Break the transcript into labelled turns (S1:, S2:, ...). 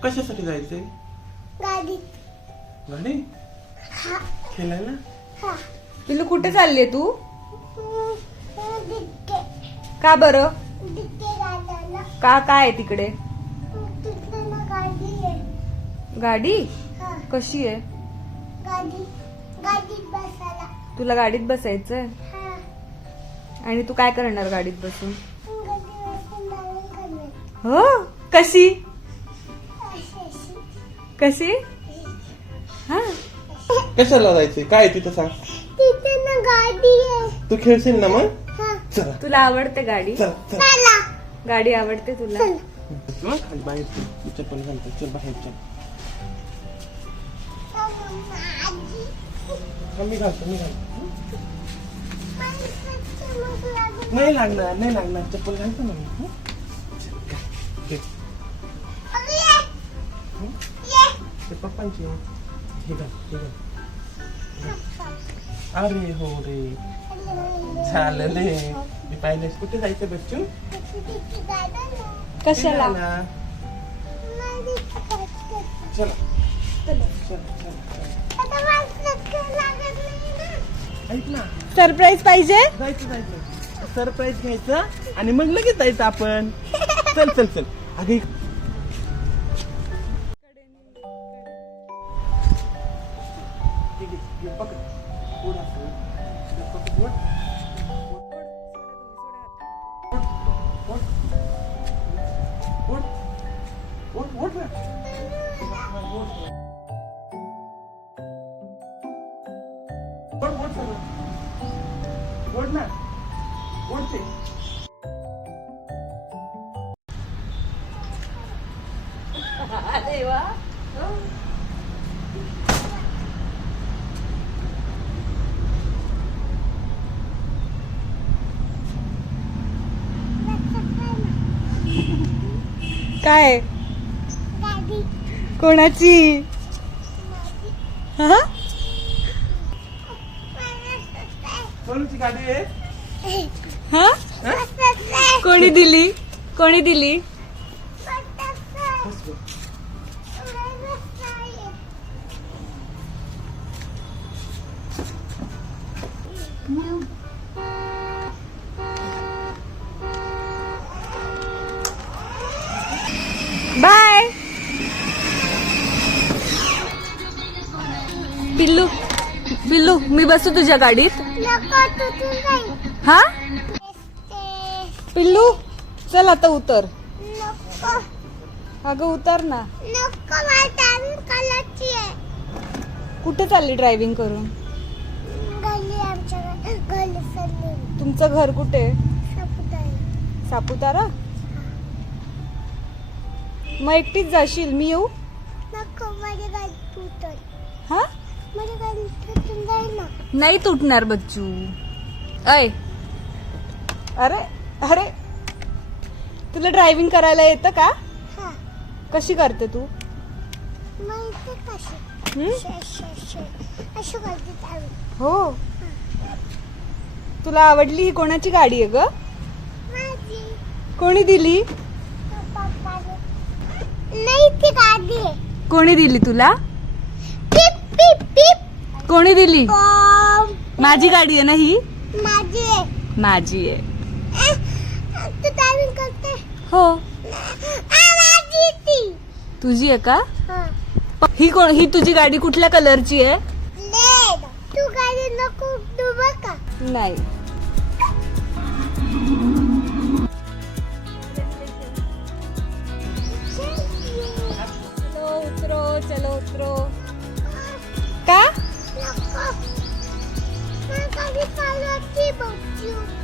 S1: कशासाठी जायचंय?
S2: गाडी
S1: गाडी खेळायला?
S3: पिल्लू कुठे चालले तू?
S2: दिक्के
S3: का बरं?
S2: दिक्के गाड्याला
S3: का काय आहे तिकडे?
S2: तिथे ना गाडी आहे.
S3: गाडी
S2: हा
S3: कशी आहे?
S2: गाडीत बसायला.
S3: तुला गाडीत बसायचंय
S2: हा
S3: आणि तू काय करणार गाडीत बसून?
S2: गाडी बसून डायरेक्ट करणार.
S3: हो कशी
S2: अशी
S3: कशी? हा
S1: कशाला जायचंय? काय आहे तिथं सांग.
S2: तिथे ना गाडी आहे.
S1: तू खेळशील ना मग?
S2: हा
S1: चला
S3: तुला आवडते गाडी?
S1: चला चला.
S2: चला
S3: गाडी आवडते तुला?
S2: चला.
S1: खाली बाहेर चल. चप्पल घालतो. चल बाहेर चल.
S2: आजी
S1: हा, मी घालतो.
S2: मला चमक लागून.
S1: नाही लागणार. चप्पल घालतो ना मी. हं? चल, घे.
S2: अगं ये
S1: ते पप्पांची आहे. हे घाल. अरे हो रे झालं रे. मी पाहिलं. कुठे जायचं बच्चू?
S3: कशाला?
S1: फिरायला. चला ऐक ना,
S3: सरप्राईज पाहिजे?
S1: जायचं सरप्राईज घ्यायचं आणि मग लगेच जायचं आपण. चल अगं पकड. ओढ असं. पकड. ओढ. ओढ ना. ओढ सगळं. ओढ ना. ओढते.
S3: अरे वा. काय कोणाची? हा
S1: सोनूची गाडी आहे.
S3: हा कोणी दिली?
S1: बस बस.
S3: बाय पिल्लू मी बसू तुझ्या गाडीत? हा पिल्लू चल आता उतर. अगं उतर ना. कुठे चालली ड्रायव्हिंग करून? तुमचं घर कुठे? सापुतारा. मग एकटीच जाशील? मी येऊ? हा नाही तुटणार बच्चू. ऐ अरे तुला ड्रायव्हिंग करायला येतं का? कशी करते तू? हो तुला आवडली? ही कोणाची गाडी आहे ग? कोणी दिली?
S2: नाही ती गाडी आहे.
S3: कोणी दिली तुला?
S2: पिप पिप पिप.
S3: कोणी दिली? माझी गाडी आहे ना ही?
S2: माझी आहे.
S3: माझी आहे.
S2: तू ड्रायव्हिंग करते?
S3: हो.
S2: माझी ती.
S3: तुझी आहे का?
S2: हा.
S3: ही तुझी गाडी कुठल्या कलरची आहे?
S2: रेड. तू गाडी नको तू बघा.
S3: नाही. चलो उतरो. का?
S2: नको. मला गाडी चालवायची बच्चू.